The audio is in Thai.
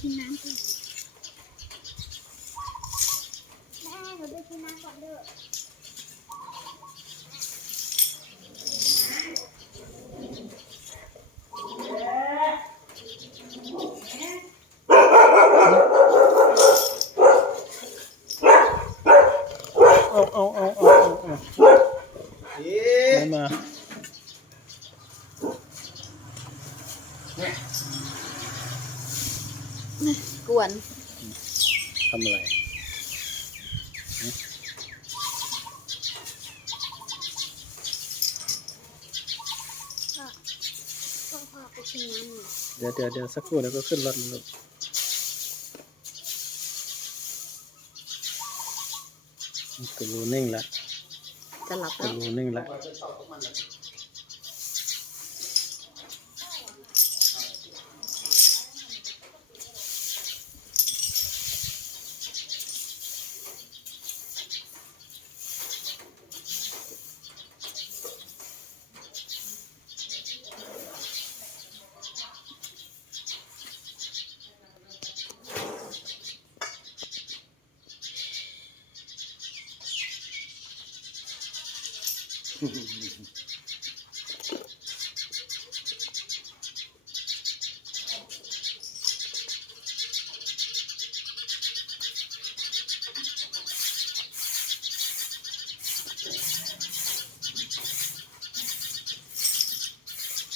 กินน้ำก่อนแม่หนูไปกินน้ำก่อนเด้อเอาไม่มากวนทำอะไรพ่อไปกินน้ำหน่อยเดี๋ยวสักครู่แล้วก็ขึ้นรถลูกกูรู้นิ่งละ จะหลับ กู แล้ว รู้นิ่งละ